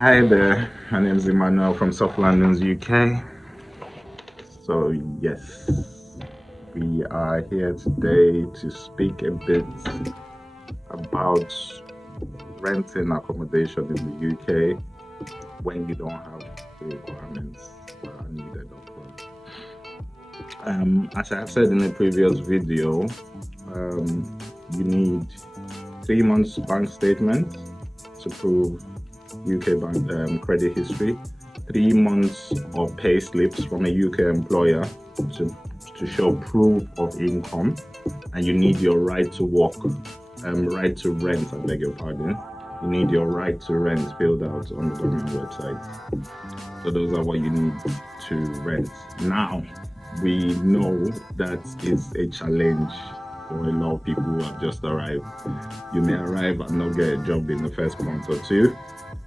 Hi there, my name is Emmanuel from South London's UK. So, yes, we are here today to speak a bit about renting accommodation in the UK when you don't have the requirements that are needed upfront. As I have said in a previous video, you need 3 months bank statement to prove UK bank credit history, 3 months of pay slips from a UK employer to to show proof of income, and you need your right to work, right to rent. I beg your pardon. You need your right to rent filled out on the government website. So those are what you need to rent. Now, we know that is a challenge for a lot of people who have just arrived. You may arrive and not get a job in the first month or two.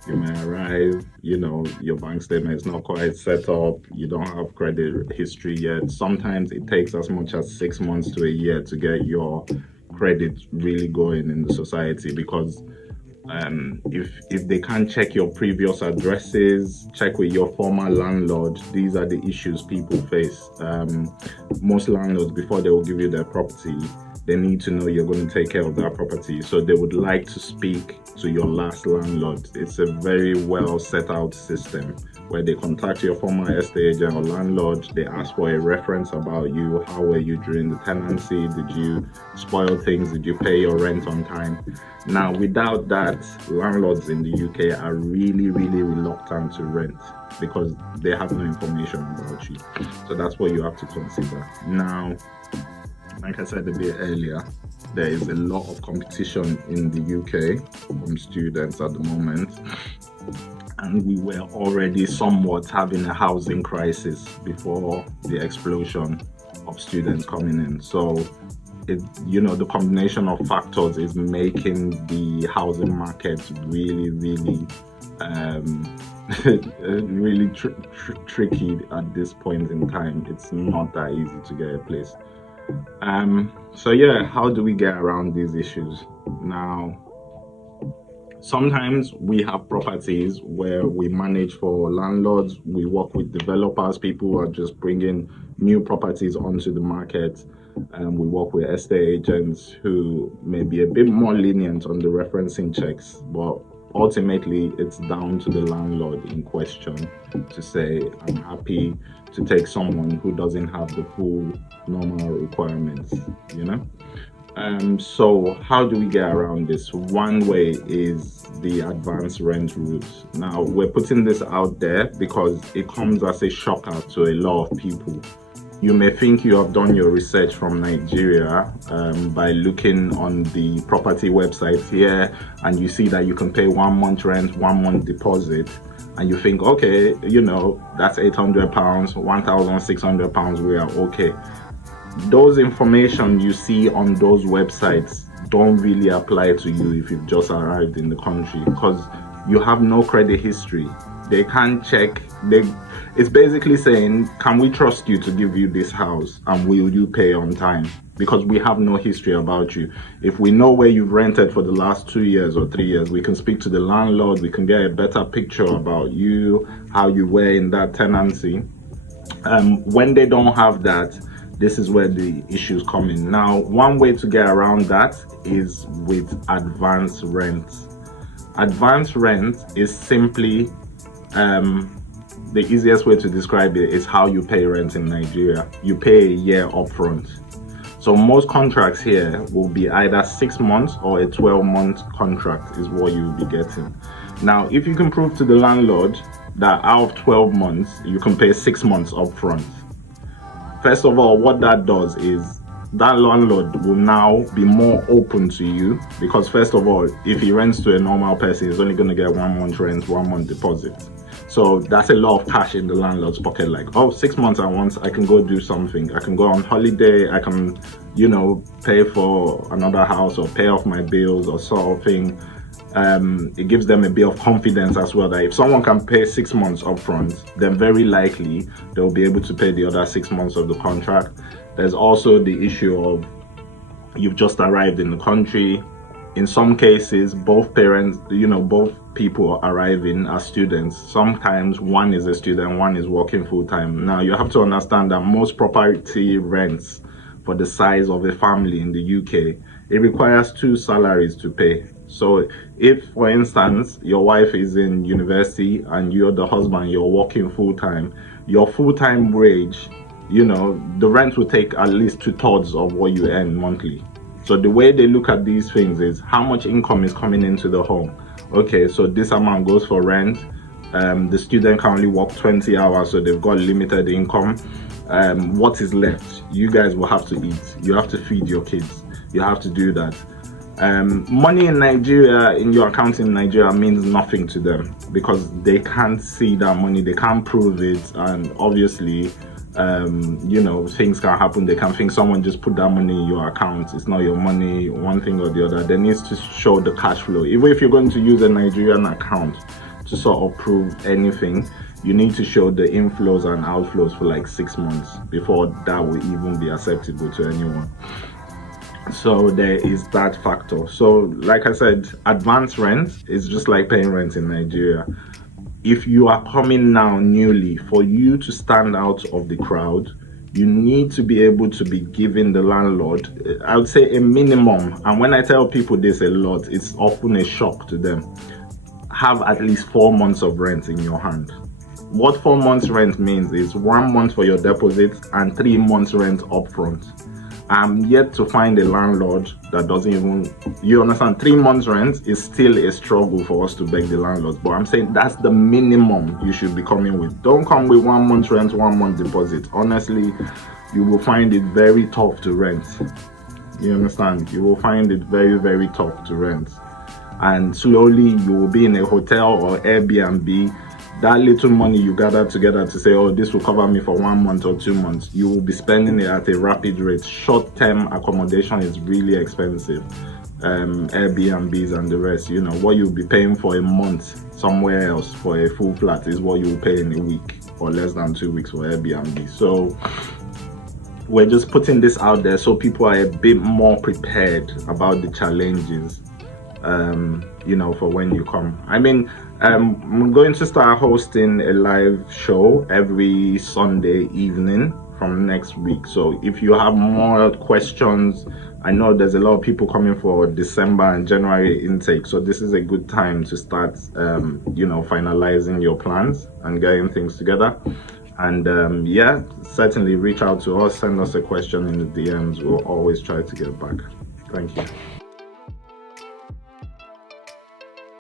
You may arrive, your bank statement is not quite set up, you don't have credit history yet. Sometimes it takes as much as 6 months to a year to get your credit really going in the society, because if they can't check your previous addresses, check with your former landlord. These are the issues people face. Most landlords, before they will give you their property, they need to know you're going to take care of that property. So they would like to speak to your last landlord. It's a very well set out system where they contact your former estate agent or landlord. They ask for a reference about you. How were you during the tenancy? Did you spoil things? Did you pay your rent on time? Now, without that, landlords in the UK are really, really reluctant to rent because they have no information about you. So that's what you have to consider. Now, like I said a bit earlier, there is a lot of competition in the UK from students at the moment. And we were already somewhat having a housing crisis before the explosion of students coming in. So, the combination of factors is making the housing market really, really, really tricky at this point in time. It's not that easy to get a place. So yeah, how do we get around these issues? Now, sometimes we have properties where we manage for landlords, we work with developers, people who are just bringing new properties onto the market, and we work with estate agents who may be a bit more lenient on the referencing checks, but ultimately it's down to the landlord in question to say, I'm happy to take someone who doesn't have the full normal requirements, so how do we get around this? One way is the advance rent route. Now, we're putting this out there because it comes as a shocker to a lot of people. You may think you have done your research from Nigeria by looking on the property website here, and you see that you can pay 1 month rent, 1 month deposit, and you think, okay, that's £800, £1,600, we are okay. Those information you see on those websites don't really apply to you if you've just arrived in the country, because you have no credit history. They can't check. It's basically saying, can we trust you to give you this house, and will you pay on time? Because we have no history about you. If we know where you've rented for the last 2 years or 3 years, we can speak to the landlord, we can get a better picture about you, how you were in that tenancy. When they don't have that, this is where the issues come in. Now, one way to get around that is with advance rent. Advance rent is simply, the easiest way to describe it is how you pay rent in Nigeria. You pay a year upfront. So most contracts here will be either 6 months or a 12-month contract is what you will be getting. Now, if you can prove to the landlord that out of 12 months, you can pay 6 months upfront, first of all, what that does is that landlord will now be more open to you, because first of all, if he rents to a normal person, he's only going to get 1 month rent, 1 month deposit. So that's a lot of cash in the landlord's pocket. Like, oh, 6 months I can go do something. I can go on holiday. I can, pay for another house or pay off my bills or sort of thing. It gives them a bit of confidence as well, that if someone can pay 6 months upfront, then very likely they'll be able to pay the other 6 months of the contract. There's also the issue of you've just arrived in the country, In some cases, both parents, both people arriving as students. Sometimes one is a student, one is working full time. Now, you have to understand that most property rents for the size of a family in the UK, it requires two salaries to pay. So if, for instance, your wife is in university and you're the husband, you're working full time, your full-time wage, the rent will take at least 2/3 of what you earn monthly. So the way they look at these things is how much income is coming into the home. Okay, so this amount goes for rent. The student can only work 20 hours, so they've got limited income. What is left? You guys will have to eat. You have to feed your kids. You have to do that. Money in Nigeria, in your account in Nigeria, means nothing to them because they can't see that money, they can't prove it, and obviously, things can happen. They can think someone just put that money in your account. It's not your money, one thing or the other. There needs to show the cash flow. Even if you're going to use a Nigerian account to sort of prove anything, you need to show the inflows and outflows for like 6 months before that will even be acceptable to anyone. So there is that factor. So like I said, advance rent is just like paying rent in Nigeria. If you are coming now newly, for you to stand out of the crowd, you need to be able to be giving the landlord, I would say, a minimum. And when I tell people this a lot, it's often a shock to them. Have at least 4 months of rent in your hand. What 4 months rent means is 1 month for your deposit and 3 months rent upfront. I'm yet to find a landlord that doesn't even, you understand, 3 months rent is still a struggle for us to beg the landlords, but I'm saying that's the minimum you should be coming with. Don't come with 1 month rent, 1 month deposit. Honestly, you will find it very tough to rent. You understand? You will find it very, very tough to rent. And slowly you will be in a hotel or Airbnb. That little money you gather together to say, oh, this will cover me for 1 month or 2 months, you will be spending it at a rapid rate. Short-term accommodation is really expensive. Airbnbs and the rest, what you'll be paying for a month somewhere else for a full flat is what you'll pay in a week or less than 2 weeks for Airbnb. So we're just putting this out there so people are a bit more prepared about the challenges, for when you come. I mean, I'm going to start hosting a live show every Sunday evening from next week. So if you have more questions, I know there's a lot of people coming for December and January intake. So this is a good time to start, finalizing your plans and getting things together. And certainly reach out to us, send us a question in the DMs. We'll always try to get back. Thank you.